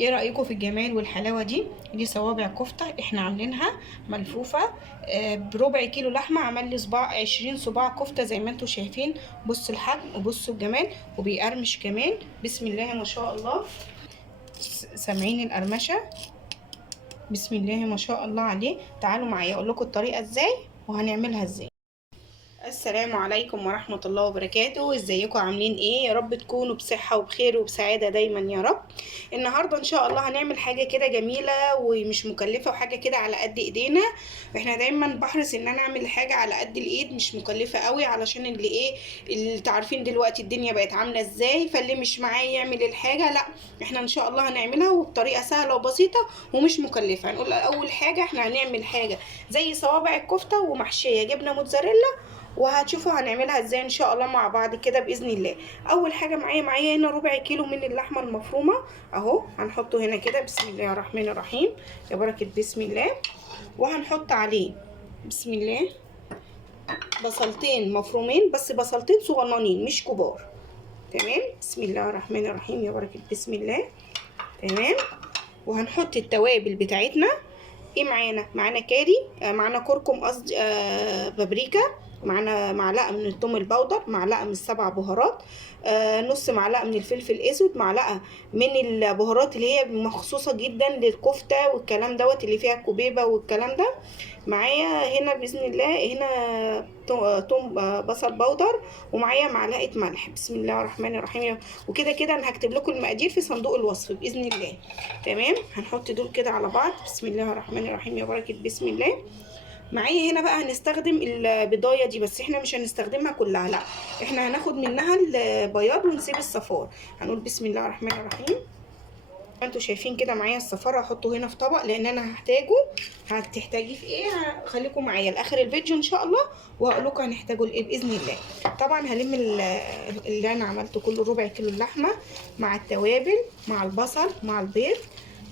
ايه رأيكم في الجمال والحلاوة دي صوابع كفتة احنا عاملينها ملفوفة بربع كيلو لحمة. عمل لي صباع 20 صباع كفتة زي ما انتم شايفين. بصوا الحجم وبصوا الجمال وبيقرمش كمان. بسم الله ما شاء الله. سامعين القرمشة؟ بسم الله ما شاء الله عليه. تعالوا معايا اقول لكم الطريقة ازاي وهنعملها ازاي. السلام عليكم ورحمة الله وبركاته. ازيكم عاملين ايه؟ يا رب تكونوا بصحة وبخير وبسعادة دايما يا رب. النهاردة ان شاء الله هنعمل حاجة كده جميلة ومش مكلفة وحاجة كده على قد ايدينا. احنا دايما بحرص ان انا اعمل حاجة على قد الايد مش مكلفة قوي، علشان اللي ايه اللي تعرفين دلوقتي الدنيا بقت عاملة ازاي، فاللي مش معاه يعمل الحاجة لا. احنا ان شاء الله هنعملها وبطريقة سهلة وبسيطة ومش مكلفة. هنقول اول حاجة احنا هنعمل حاجة زي صوابع الكفتة ومحشية جبنة موتزاريلا، وهتشوفوا هنعملها ازاي ان شاء الله مع بعض كده باذن الله. اول حاجه معايا هنا ربع كيلو من اللحمه المفرومه اهو، هنحطه هنا كده. بسم الله الرحمن الرحيم، يا بركه بسم الله. وهنحط عليه بسم الله بصلتين مفرومين، بس بصلتين صغننين مش كبار. تمام، بسم الله الرحمن الرحيم، يا بركه بسم الله. تمام، وهنحط التوابل بتاعتنا. ايه معانا كاري، معانا كركم قصدي، بابريكا، معانا معلقه من الثوم البودر، معلقه من السبع بهارات، نص معلقه من الفلفل الاسود، معلقه من البهارات اللي هي مخصوصه جدا للكفته والكلام دوت اللي فيها كوبيبه والكلام ده. معايا هنا باذن الله هنا توم بصل بودر، ومعايا معلقه ملح. بسم الله الرحمن الرحيم. وكده كده انا هكتب لكم المقادير في صندوق الوصف باذن الله. تمام، هنحط دول كده على بعض. بسم الله الرحمن الرحيم، يا بركه بسم الله. معايا هنا بقى هنستخدم البضايه دي، بس احنا مش هنستخدمها كلها لا، احنا هناخد منها البياض ونسيب الصفار. هنقول بسم الله الرحمن الرحيم. انتوا شايفين كده معايا الصفار هحطه هنا في طبق لان انا هحتاجه. هتحتاجيه في ايه؟ خليكم معايا لاخر الفيديو ان شاء الله وهقول لكم هنحتاجه لايه باذن الله. طبعا هلم اللي انا عملته كله ربع كيلو اللحمه مع التوابل مع البصل مع البيض،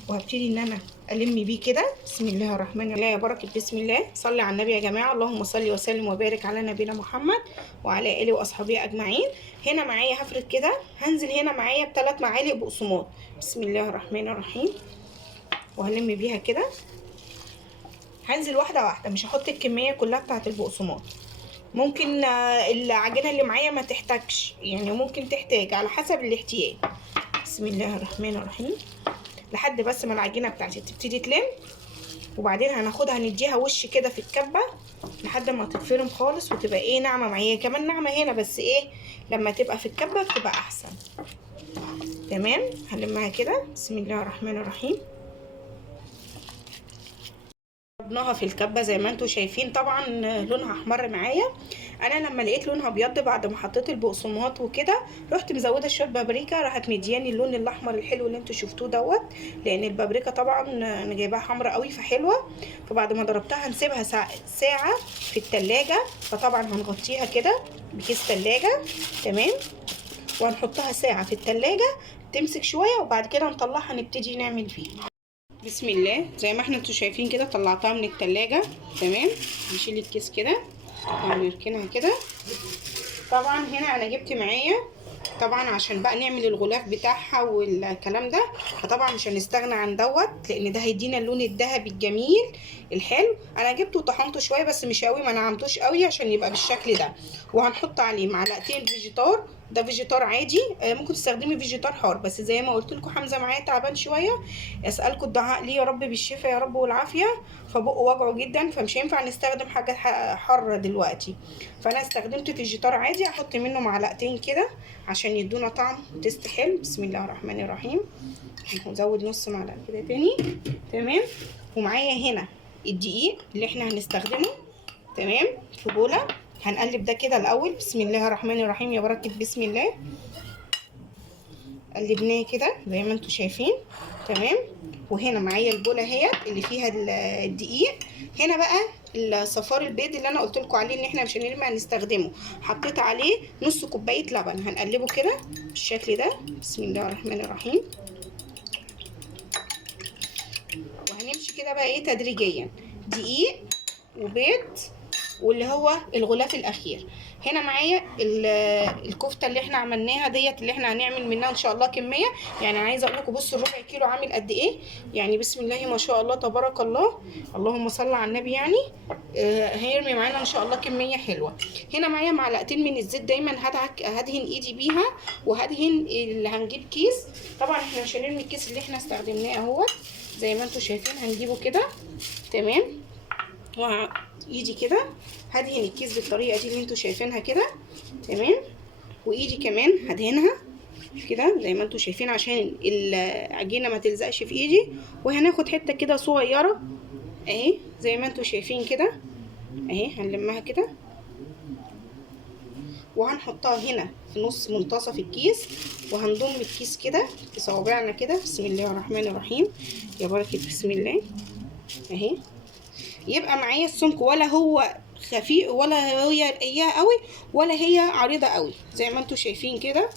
وهبتدي ان انا الم بيه كده. بسم الله الرحمن الرحيم، يا بركه بسم الله. صلي على النبي يا جماعه، اللهم صل وسلم وبارك على نبينا محمد وعلى اله واصحابه اجمعين. هنا معايا هفرد كده، هنزل هنا معايا ب3 معالق بقسماط. بسم الله الرحمن الرحيم، وهلم بيها كده. هنزل واحده واحده، مش هحط الكميه كلها بتاعه البقسماط. ممكن العجينه اللي معايا ما تحتاجش، يعني ممكن تحتاج على حسب الاحتياج. بسم الله الرحمن الرحيم، لحد بس ما العجينه بتاعتي تبتدي تلم، وبعدين هناخدها نديها وش كده في الكبه لحد ما تتفرم خالص وتبقى ايه ناعمه معايا. كمان ناعمه هنا بس ايه لما تبقى في الكبه بتبقى احسن. تمام، هلمها كده. بسم الله الرحمن الرحيم. ضربناها في الكبه زي ما انتم شايفين، طبعا لونها احمر معايا. انا لما لقيت لونها ابيض بعد ما حطيت البقسماط وكده، رحت مزوده شويه بابريكا، راحت مدياني اللون الاحمر الحلو اللي انتم شفتوه دوت. لان البابريكا طبعا انا جايباها حمرا قوي فحلوه. فبعد ما ضربتها هنسيبها ساعه في التلاجة، فطبعا هنغطيها كده بكيس تلاجة. تمام، وهنحطها ساعه في التلاجة تمسك شويه، وبعد كده نطلعها نبتدي نعمل فيها. بسم الله، زي ما احنا انتوا شايفين كده طلعتها من التلاجة. تمام، نشيل الكيس كده ونركنها كده. طبعا هنا انا جبت معايا طبعا عشان بقى نعمل الغلاف بتاعها والكلام ده، فطبعا مش هنستغنى عن دوت لان ده هيدينا اللون الذهبي الجميل الحلو. انا جبته وطحنته شويه بس مش قوي، ما نعمتوش قوي عشان يبقى بالشكل ده. وهنحط عليه معلقتين فيجيتار، ده فيجيتار عادي، ممكن تستخدمي فيجيتار حار، بس زي ما قلت لكم حمزه معايا تعبان شويه، اسالكم الدعاء ليه يا رب بالشفاء يا رب والعافيه، فبقه وجعه جدا فمش هينفع نستخدم حاجه حاره دلوقتي. فانا استخدمت فيجيتار عادي، هحط منه معلقتين كده عشان يدونا طعم وتست حلو. بسم الله الرحمن الرحيم، هنزود نص معلقه كده تاني. تمام، ومعايا هنا الدقيق اللي احنا هنستخدمه. تمام، في بوله هنقلب ده كده الاول. بسم الله الرحمن الرحيم، يا بركه بسم الله. قلبناه كده زي ما انتم شايفين. تمام، وهنا معايا البوله اهيت اللي فيها الدقيق. هنا بقى الصفار البيض اللي انا قلت لكم عليه ان احنا مش هنستخدمه، حطيت عليه نص كوبايه لبن. هنقلبه كده بالشكل ده. بسم الله الرحمن الرحيم، وهنمشي كده بقى ايه تدريجيا، دقيق وبيض واللي هو الغلاف الاخير. هنا معايا الكفته اللي احنا عملناها ديت، اللي احنا هنعمل منها ان شاء الله كميه. يعني عايزه اقول لكم بصوا الربع كيلو عامل قد ايه. يعني بسم الله ما شاء الله تبارك الله، اللهم صل على النبي. يعني هيرمي معانا ان شاء الله كميه حلوه. هنا معايا معلقتين من الزيت، دايما هدهن ايدي بيها، وهدهن اللي هنجيب كيس. طبعا احنا مش هنرمي الكيس اللي احنا استخدمناه اهوت، زي ما انتم شايفين هنجيبه كده تمام. وايدي كده هدهن الكيس بالطريقه دي اللي انتوا شايفينها كده تمام. وايدي كمان هدهنها كده زي ما انتوا شايفين عشان العجينه ما تلزقش في ايدي. وهناخد حته كده صغيره اهي زي ما انتوا شايفين كده اهي، هنلمها كده وهنحطها هنا في نص منتصف الكيس، وهنضم الكيس كده بصوابعنا كده. بسم الله الرحمن الرحيم، يا بركه بسم الله اهي. يبقى معايا السمك ولا هو خفيف ولا هي رقيقه قوي ولا هي عريضه قوي، زي ما انتوا شايفين كده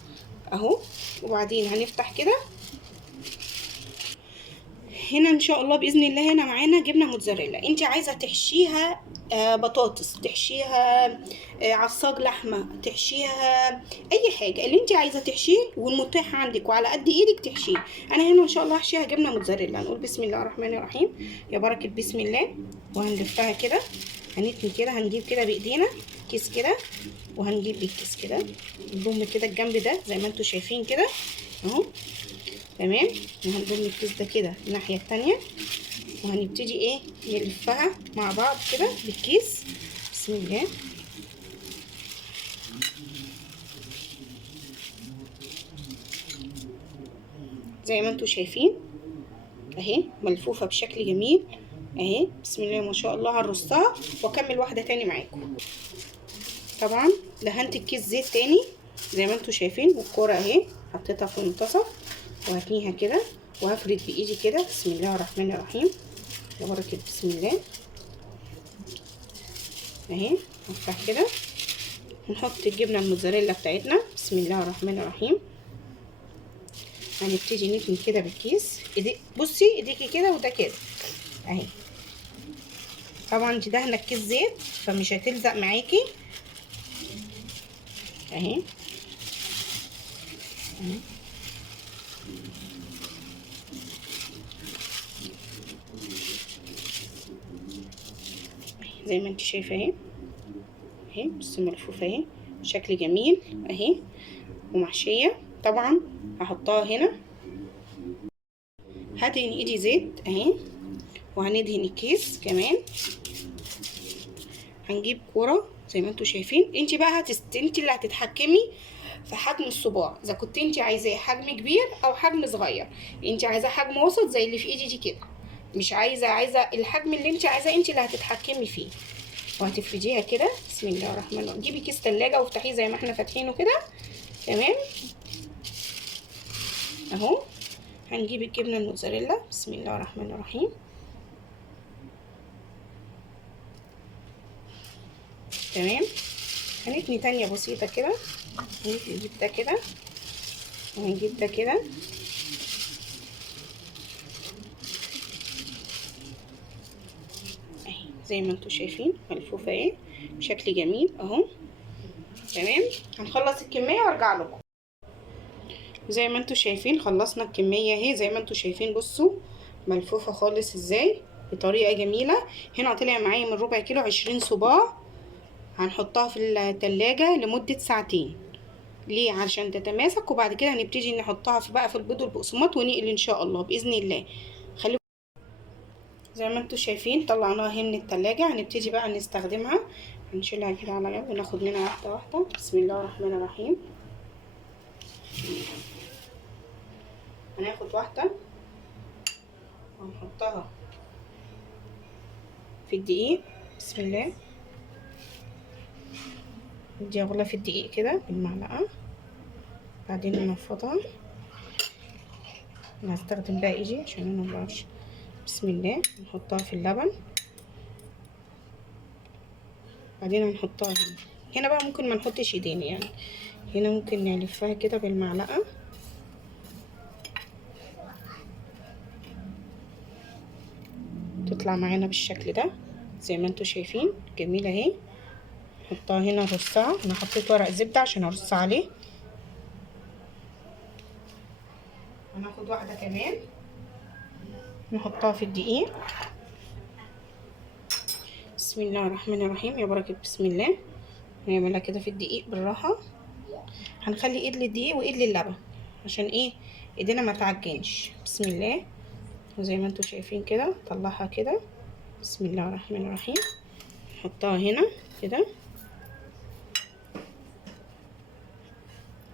اهو. وبعدين هنفتح كده هنا ان شاء الله باذن الله. هنا معانا جبنه موتزاريلا، انت عايزه تحشيها بطاطس، تحشيها عصاج لحمه، تحشيها اي حاجه اللي انت عايزه تحشيه والمتاح عندك وعلى قد ايدك تحشيه. انا هنا ان شاء الله هحشيها جبنه موتزاريلا. هنقول بسم الله الرحمن الرحيم، يا بركه بسم الله. وهنلفها كده، هنتني كده، هنجيب كده بايدينا كيس كده، وهنجيب بالكيس كده نضم كده الجنب ده زي ما انتوا شايفين كده اهو تمام. وهنضم الكيس ده كده الناحيه التانيه، وهنبتدي ايه نلفها مع بعض كده بالكيس. بسم الله زي ما انتوا شايفين اهي ملفوفه بشكل جميل اهي. بسم الله ما شاء الله. هنرصها واكمل واحده تاني معاكم. طبعا دهنت الكيس زيت تاني زي ما انتوا شايفين، والكوره اهي حطيتها في المنتصف، وهتنيها كده وهفرد بايدي كده. بسم الله الرحمن الرحيم، يا بركه بسم الله اهي. هفتح كده نحط الجبنه الموتزاريلا بتاعتنا. بسم الله الرحمن الرحيم. هنبتدي نتني كده بالكيس بصي ايديكي كده وده كده اهي. طبعا انت دهنه الكيس زيت فمش هتلزق معاكي اهي. زي ما انت شايفه اهي اهي، بس ملفوفه اهي بشكل جميل اهي ومحشيه. طبعا هحطها هنا، هدهن ايدي زيت اهي، وهندهن الكيس كمان. هنجيب كوره زي ما انتوا شايفين. انت بقى انت اللي هتتحكمي في حجم الصباع، اذا كنت انت عايزاه حجم كبير او حجم صغير. انت عايزاه حجم وسط زي اللي في ايدي دي كده، مش عايزه الحجم اللي انت عايزاه، انت اللي هتتحكمي فيه. وهتفرديها كده. بسم الله الرحمن الرحيم. جيبي كيس تلاجة وافتحيه زي ما احنا فاتحينه كده تمام اهو. هنجيب الجبنه الموتزاريلا. بسم الله الرحمن الرحيم تمام. هنتني تانية بسيطه كده، هنجيب ده كده وهنجيب ده كده اهي زي ما انتوا شايفين ملفوفه اهي بشكل جميل اهو تمام. هنخلص الكميه وارجع لكم. زي ما انتوا شايفين خلصنا الكميه اهي زي ما انتوا شايفين. بصوا ملفوفه خالص ازاي بطريقه جميله. هنا طلع معايا من ربع كيلو 20 صباع. هنحطها في التلاجة لمده ساعتين ليه؟ عشان تتماسك. وبعد كده هنبتدي نحطها في البيض والبقسماط ونقلي ان شاء الله باذن الله. خلي زي ما انتوا شايفين طلعناها اهي من التلاجة. هنبتدي بقى نستخدمها. هنشيلها كده على جنب وناخد منها واحده واحده. بسم الله الرحمن الرحيم. هناخد واحده وهنحطها في الدقيق. بسم الله. ندي اغلى في الدقيق كده بالمعلقه، بعدين ننفضها. انا هستخدم بقى ايدي عشان انا مبعرفش. بسم الله. نحطها في اللبن، بعدين هنحطها هنا. هنا بقى ممكن ما نحطش ايدينا، يعني هنا ممكن نلفها كده بالمعلقه تطلع معانا بالشكل ده زي ما انتوا شايفين جميله اهي. نحطها هنا نرصها. انا حطيت ورق زبده عشان ارص عليه. هناخد واحده كمان نحطها في الدقيق. بسم الله الرحمن الرحيم، يا بركه بسم الله. نعملها كده في الدقيق بالراحه. هنخلي ايد للدقيق وايد للبن عشان ايه ايدينا ما تعجنش. بسم الله. وزي ما انتم شايفين كده طلعها كده. بسم الله الرحمن الرحيم. نحطها هنا كده.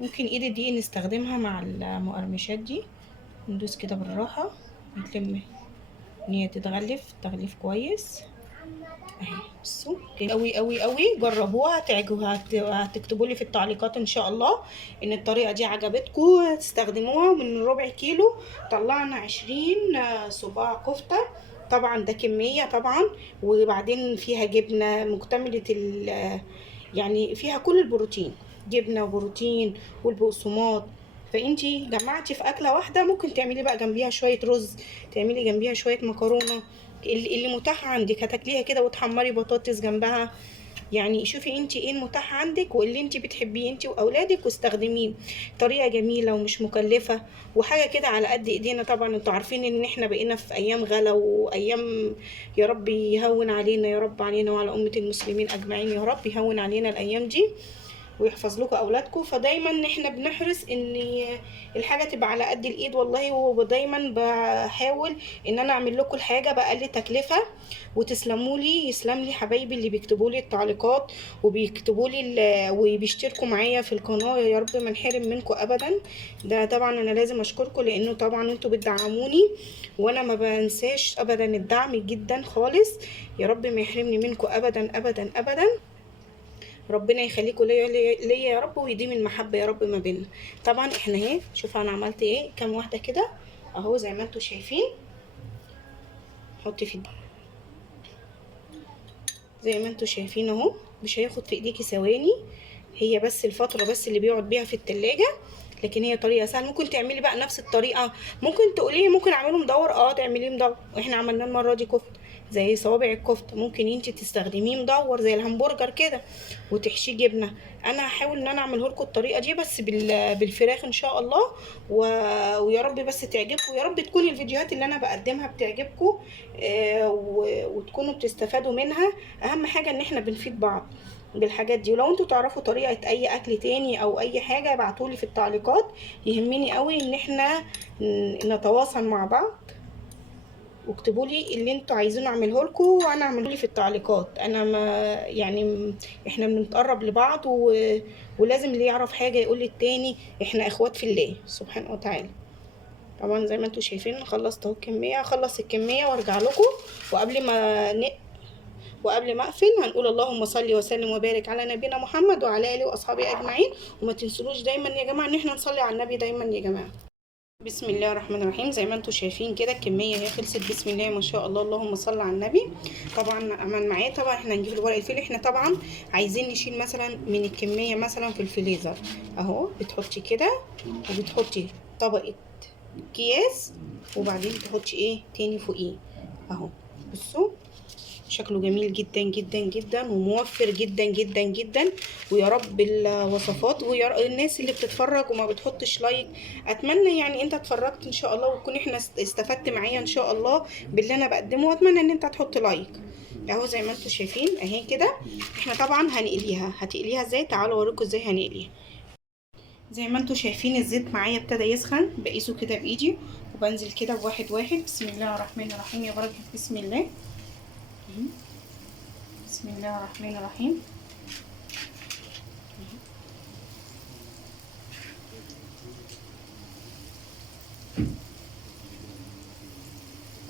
ممكن ايد الدقيق نستخدمها مع المقرمشات دي. ندوس كده بالراحه نتلم ان هي تتغلف تغليف كويس اهي. بصوا قوي قوي قوي، جربوها تعجبوها. هتكتبوا لي في التعليقات ان شاء الله ان الطريقه دي عجبتكم تستخدموها. من ربع كيلو طلعنا 20 صباع كفته. طبعا ده كميه طبعا، وبعدين فيها جبنه مكتمله يعني فيها كل البروتين، جبنه وبروتين والبقسماط. فانتي جمعتي في اكله واحده. ممكن تعملي بقى جنبيها شويه رز، تعملي جنبيها شويه مكرونه، اللي متاح عندك هتاكليها كده، وتحمري بطاطس جنبها. يعني شوفي انت ايه المتاح عندك واللي انت بتحبيه انت واولادك واستخدميه. طريقه جميله ومش مكلفه وحاجه كده على قد ايدينا. طبعا انتوا عارفين ان احنا بقينا في ايام غلا وايام، يا رب يهون علينا يا رب، علينا وعلى امه المسلمين اجمعين. يا رب يهون علينا الايام دي ويحفظ لكم اولادكم. فدايما احنا بنحرص ان الحاجه تبقى على قد الايد والله. ودايما بحاول ان انا اعمل لكم الحاجه باقل تكلفه. وتسلموا لي، يسلم لي حبايبي اللي بيكتبوا لي التعليقات وبيكتبوا لي وبيشتركوا معايا في القناه. يا رب ما نحرم منكم ابدا. ده طبعا انا لازم اشكركم لانه طبعا انتوا بتدعموني وانا ما بنساش ابدا الدعم جدا خالص. يا رب ما يحرمني منكم ابدا ابدا ابدا. ربنا يخليكم ليا يا رب، ويديم المحبه يا رب ما بيننا. طبعا احنا اهي شوفوا انا عملت ايه كام واحده كده اهو زي ما انتم شايفين. حطي في زي ما انتم شايفين اهو. مش هياخد في ايديكي ثواني، هي بس الفتره بس اللي بيقعد بيها في التلاجة. لكن هي طريقه سهله. ممكن تعملي بقى نفس الطريقه. ممكن تقولي ممكن اعمله مدور، تعمليه مدور. واحنا عملناه المره دي كفته زي صوابع الكفته. ممكن انت تستخدميه مدور زي الهمبرجر كده وتحشيه جبنه. انا هحاول ان انا اعمله لكم الطريقه دي بس بالفراخ ان شاء الله. ويا رب بس تعجبكم. يا رب تكون الفيديوهات اللي انا بقدمها بتعجبكم وتكونوا بتستفادوا منها. اهم حاجه ان احنا بنفيد بعض بالحاجات دي. ولو انتوا تعرفوا طريقه اي اكل تاني او اي حاجه ابعتولي في التعليقات. يهمني قوي ان احنا نتواصل مع بعض. واكتبوا لي اللي انتوا عايزين اعمله لكم وانا اعمله لي في التعليقات. انا ما يعني احنا بنتقرب لبعض ولازم اللي يعرف حاجه يقول للتاني. احنا اخوات في الله سبحانه وتعالى. طبعا زي ما انتوا شايفين خلصت اهو الكميه. اخلص الكميه وارجع لكم. وقبل ما اقفل هنقول اللهم صل وسلم وبارك على نبينا محمد وعلى اله واصحابه اجمعين. وما تنسلوش دايما يا جماعه ان احنا نصلي على النبي دايما يا جماعه. بسم الله الرحمن الرحيم. زي ما انتم شايفين كده الكميه هي خلصت. بسم الله ما شاء الله اللهم صل على النبي. طبعا عمل معايا. طبعا احنا هنجيب الورق الفيل. احنا طبعا عايزين نشيل مثلا من الكميه مثلا في الفريزر اهو. بتحطي كده وبتحطي طبقه اكياس وبعدين تحطي ايه تاني فوقيه اهو. بصوا شكله جميل جدا جدا جدا وموفر جدا جدا جدا. ويا رب الوصفات ويا الناس اللي بتتفرج وما بتحطش لايك. اتمنى يعني انت اتفرجت ان شاء الله وتكون احنا استفدت معايا ان شاء الله باللي انا بقدمه. واتمنى ان انت تحط لايك اهو زي ما انتم شايفين اهي كده. احنا طبعا هنقليها. هتقليها ازاي؟ تعالوا اوريكم ازاي هنقليها. زي ما انتم شايفين الزيت معايا ابتدى يسخن. بقيسه كده بايدي وبنزل كده بواحد واحد. بسم الله الرحمن الرحيم. يا بركه بسم الله. بسم الله الرحمن الرحيم.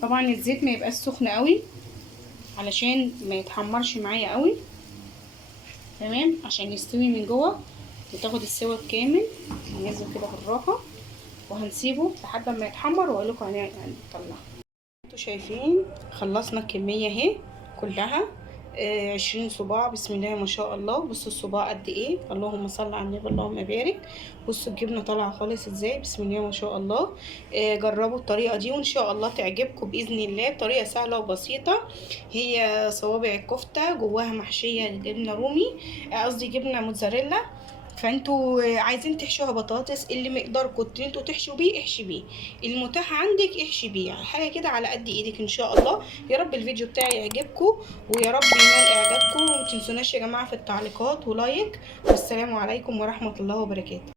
طبعا الزيت ما يبقاش سخن قوي علشان ما يتحمرش معايا قوي. تمام عشان يستوي من جوه وتاخد السوا الكامل. هننزل كده بالراحه وهنسيبه لحد ما يتحمر واقول لكم هنطلعه. انتوا شايفين خلصنا الكميه اهي كلها. 20 صباع. بسم الله ما شاء الله. بصوا الصباع قد ايه، اللهم صل على النبي اللهم بارك. بصوا الجبنه طالعه خالص ازاي، بسم الله ما شاء الله. جربوا الطريقه دي وان شاء الله تعجبكم باذن الله. طريقه سهله وبسيطه. هي صوابع الكفته جواها محشيه جبنه رومي، قصدي جبنه موتزاريلا. فانتوا عايزين تحشوها بطاطس، اللي مقداركم انتوا تحشوا بيه احشي بيه، المتاح عندك احشي بيه، حاجه كده على قد ايدك ان شاء الله. يا رب الفيديو بتاعي يعجبكم، ويا رب ينال اعجابكم. ومتنسوناش يا جماعه في التعليقات ولايك. والسلام عليكم ورحمه الله وبركاته.